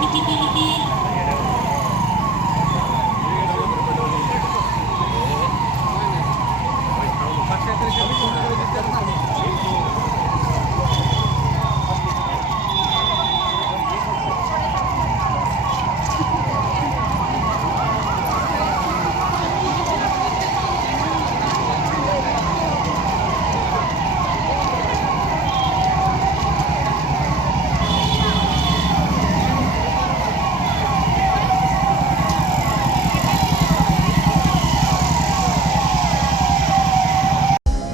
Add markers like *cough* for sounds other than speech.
Hehehehe *laughs*